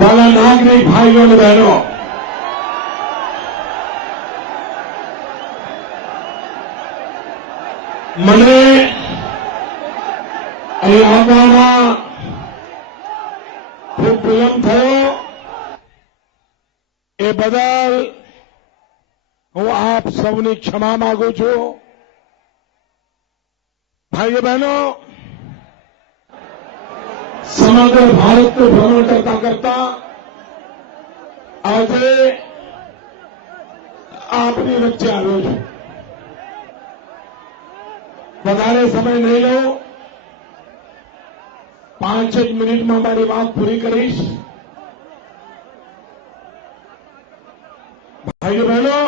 वाला नागरिक भाइयों और बहनों, મને અહીં આવવામાં ખૂબ વિલંબ થયો એ બદલ હું આપ સૌની ક્ષમા માંગુ છું. ભાઈઓ બહેનો, સમગ્ર ભારતનું ભ્રમણ કરતા કરતા આજે આપની વચ્ચે આવ્યો છું. વધારે સમય નહીં લઉં, 5 જ મિનિટમાં મારી વાત પૂરી કરીશ. ભાઈઓ બહેનો,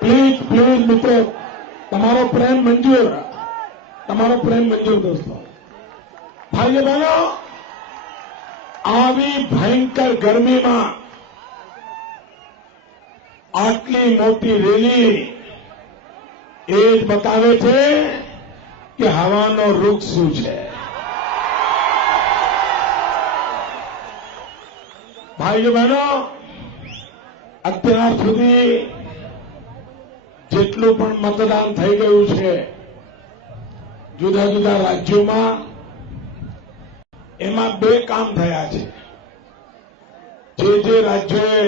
પ્લીઝ મિત્રો, તમારો પ્રેમ મંજૂર દોસ્તો. ભાઈઓ બહેનો, આવી ભયંકર ગરમીમાં આટલી મોટી રેલી એ જ બતાવે છે કે હવાનો રૂખ શું છે. ભાઈઓ બહેનો, અત્યાર સુધી જેટલું પણ મતદાન થઈ ગયું છે જુદા જુદા રાજ્યોમાં, એમાં 2 કામ થયા છે. જે રાજ્યોએ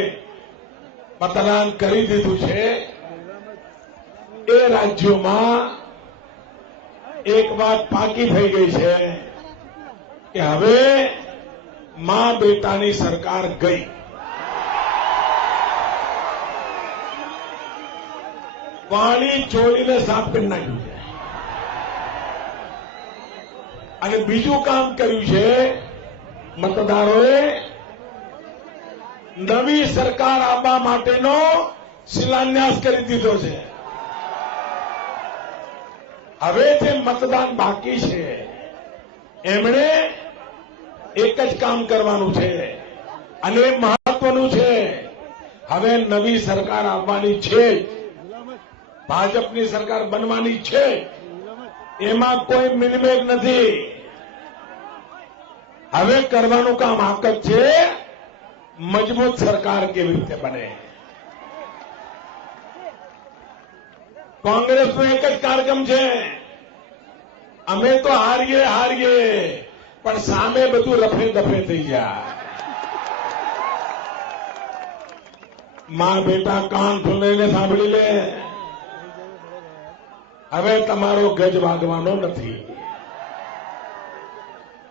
મતદાન કરી દીધું છે એ રાજ્યોમાં એક વાત પાકી થઈ ગઈ છે કે હવે મા બેટાની સરકાર ગઈ. પાણી ચોરીને સાફ કરી નાખ્યું છે. અને બીજું કામ કર્યું છે, મતદારોએ નવી સરકાર આવવા માટેનો શિલાન્યાસ કરી દીધો છે. હવે જે મતદાન બાકી છે એમણે એક જ કામ કરવાનું છે અને એ મહત્વનું છે. હવે નવી સરકાર આવવાની છે, ભાજપની સરકાર બનવાની છે, એમાં કોઈ મિનમેક નથી. હવે કરવાનું કામ આ જ છે, મજબૂત સરકાર કેવી રીતે બને. કોંગ્રેસનો એક જ કાર્યક્રમ છે, અમે તો હારીએ પણ સામે બધું રફે દફે થઈ જાય. મા બેટા કાન ખોલીને સાંભળી લે, હવે તમારો ગજ વાગવાનો નથી.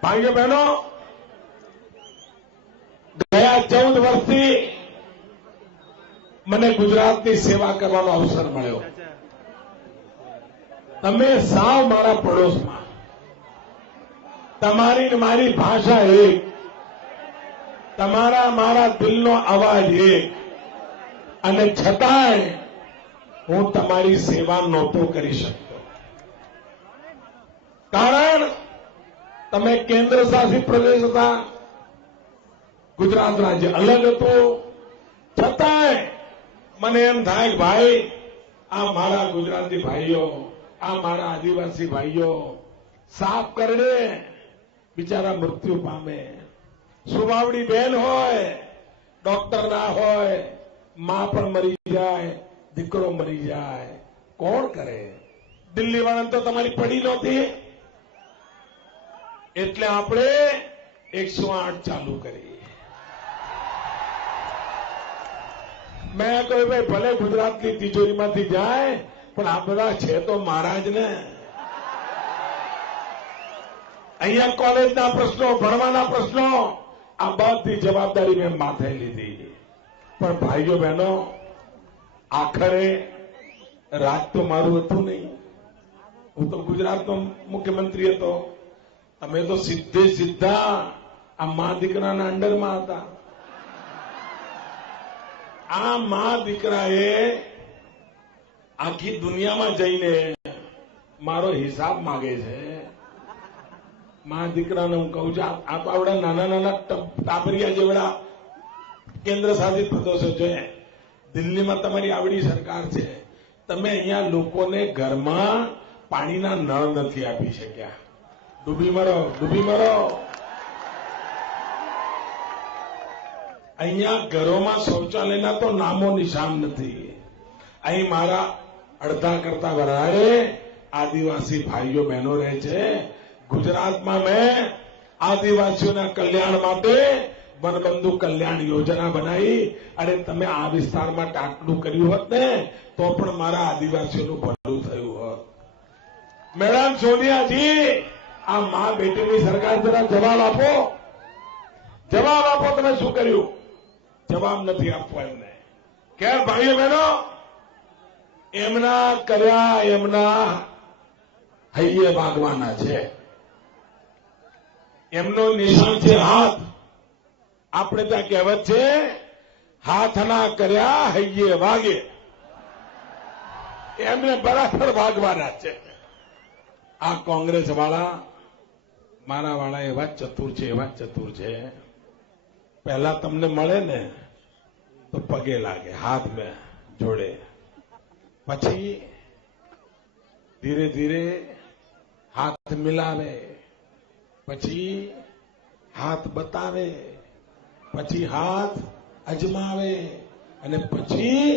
ભાઈઓ બહેનો, ગયા 14 વર્ષથી મને ગુજરાતની સેવા કરવાનો અવસર મળ્યો. તમે સાવ મારા પડોશમાં, તમારી ને મારી ભાષા એક, તમારા મારા દિલનો અવાજ એક, અને છતાંય હું તમારી સેવા નહોતો કરી શકતો. કારણ તમે કેન્દ્ર શાસિત પ્રદેશ હતા, ગુજરાત રાજ્ય અલગ હતું. છતાંય મને એમ થાય કે ભાઈ, આ મારા ગુજરાતી ભાઈઓ, આ મારા આદિવાસી ભાઈઓ સાફ કરડે બિચારા મૃત્યુ પામે. સુવાવડી બેન હોય, ડોક્ટર ના હોય, માં પણ મરી જાય, દીકરો મરી જાય, કોણ કરે? દિલ્હી વાળાને તો તમારી પડી નહોતી, એટલે આપણે 108 ચાલુ કરી. મેં કહ્યું ભાઈ ભલે ગુજરાતની તિજોરીમાંથી જાય પણ આ બધા છે તો મારા જ ને. અહીંયા કોલેજના પ્રશ્નો, ભણવાના પ્રશ્નો, આ બધી જવાબદારી મેં માથે લીધી. પણ ભાઈઓ બહેનો, આખરે રાજ તો મારું હતું નહીં. હું તો ગુજરાતનો મુખ્યમંત્રી હતો. તમે તો સીધા આ મા દીકરાના અંડરમાં હતા. આ મા દીકરાએ આખી દુનિયામાં જઈને મારો હિસાબ માંગે છે. મા દીકરાને હું કહું છું, આ તો આવડા નાના ટાબરિયા જેવડા કેન્દ્ર શાસિત પ્રદેશો છે. દિલ્હીમાં તમારી આવડી સરકાર છે, તમે અહીંયા લોકોને ઘરમાં પાણીના નળ નથી આપી શક્યા. ડૂબી મરો, ડૂબી મરો. અહીંયા ઘરોમાં શૌચાલયના તો નામો નિશાન નથી. અહીં મારા અડધા કરતા વધારે આદિવાસી ભાઈઓ બહેનો રહે છે. ગુજરાતમાં મેં આદિવાસીઓના કલ્યાણ માટે વનબંધુ કલ્યાણ યોજના બનાવી અને તમે આ વિસ્તારમાં આટલું કર્યું હોત ને તો પણ મારા આદિવાસીઓનું ભલું થયું હોત. મેડમ સોનિયાજી, આ મા બેટીની સરકાર જરા જવાબ આપો. જવાબ આપો, તમે શું કર્યું? જવાબ નથી આપવો એમને. ખેર ભાઈઓ બહેનો, એમના કર્યા એમના હૈયે ભાગવાના છે. એમનો નિશાન છે હાથ. આપણે ત્યાં કહેવત છે, હાથના કર્યા હૈયે વાગે. એમને બરાબર ભાગવાના છે. આ કોંગ્રેસ વાળા, મારા વાળા એવા જ ચતુર છે, એવા જ ચતુર છે. પહેલા તમને મળે ને તો પગે લાગે, હાથ में જોડે, પછી ધીરે ધીરે હાથ મિલાવે, પછી હાથ બતાવે, પછી હાથ અજમાવે અને પછી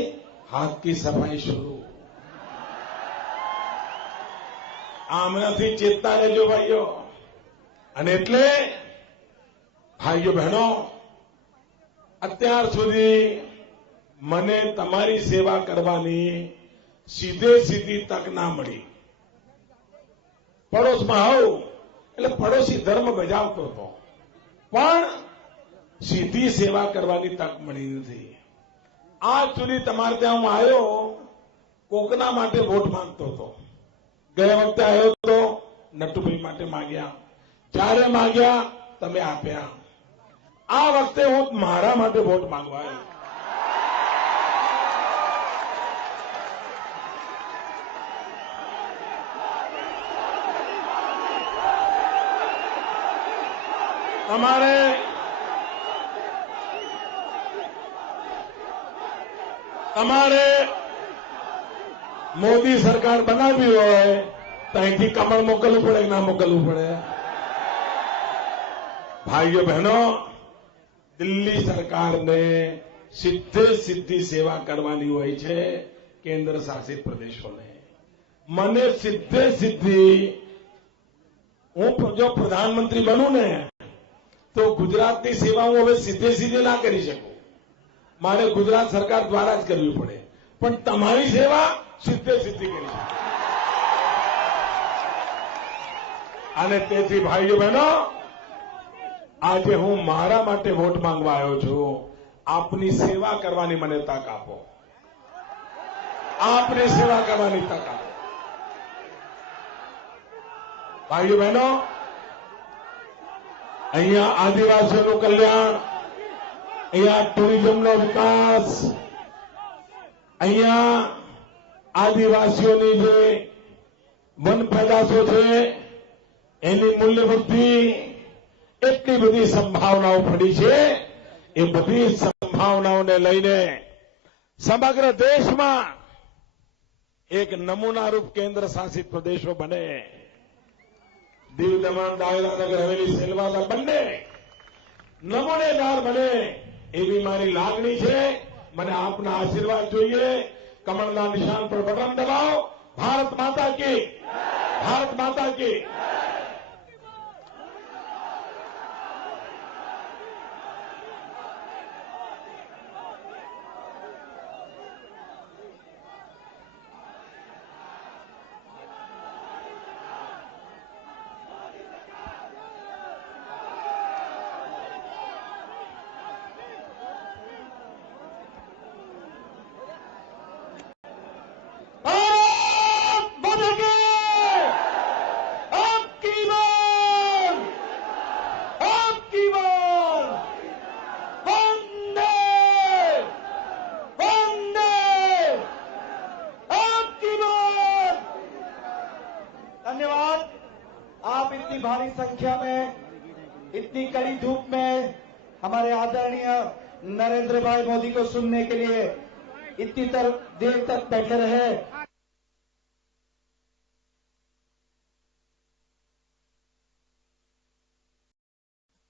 હાથ की સફાઈ શરૂ. આમનાથી ચેતતા રહેજો ભાઈઓ. અને એટલે ભાઈઓ બહેનો, અત્યાર સુધી મને તમારી સેવા કરવાની સીધે સીધી તક ના મળી. પડોશમાં આવું એટલે પડોશી ધર્મ બજાવતો હતો, પણ સીધી સેવા કરવાની તક મળી નથી. આજ સુધી તમારે ત્યાં હું આવ્યો, કોકના માટે વોટ માંગતો હતો. ગયા વખતે આવ્યો તો નટુભાઈ માટે માંગ્યા, જ્યારે માંગ્યા તમે આપ્યા. આ વખતે હું મારા માટે વોટ માંગવા આવ્યો. તમારે મોદી સરકાર બનાવવી હોય તો અહીંથી કમળ મોકલવું પડે કે ના મોકલવું પડે? ભાઈઓ બહેનો, દિલ્હી સરકારને સીધી સેવા કરવાની હોય છે કેન્દ્ર શાસિત પ્રદેશોને. મને સીધી હું જો પ્રધાનમંત્રી બનું ને તો ગુજરાતની સેવા હું હવે સીધે ના કરી શકું. મારે ગુજરાત સરકાર દ્વારા જ કરવી પડે, પણ તમારી સેવા સીધે કરી શકું. અને તેથી ભાઈઓ બહેનો, આજે હું મારા માટે વોટ માંગવા આવ્યો છું. આપની સેવા કરવાની મને તક આપો. આપની સેવા કરવાની તક આપો. ભાઈઓ બહેનો, અહીંયા આદિવાસીઓનું કલ્યાણ, અહીંયા ટુરિઝમનો વિકાસ, અહીંયા આદિવાસીઓની જે વન પેદાશો છે એની મૂલ્યવૃદ્ધિ, એટલી બધી સંભાવનાઓ પડી છે. એ બધી સંભાવનાઓને લઈને સમગ્ર દેશમાં એક નમૂનારૂપ કેન્દ્ર શાસિત પ્રદેશો બને. દીવ દમણ દાદરા નગર હવેલી સેલવાસા બંને નમૂનેદાર બને એવી મારી લાગણી છે. મને આપના આશીર્વાદ જોઈએ. કમળના નિશાન પર બટન દબાવો. ભારત માતા કી, ભારત માતા કી. भारी संख्या में, इतनी कड़ी धूप में हमारे आदरणीय नरेंद्र भाई मोदी को सुनने के लिए इतनी देर तक बैठे रहे।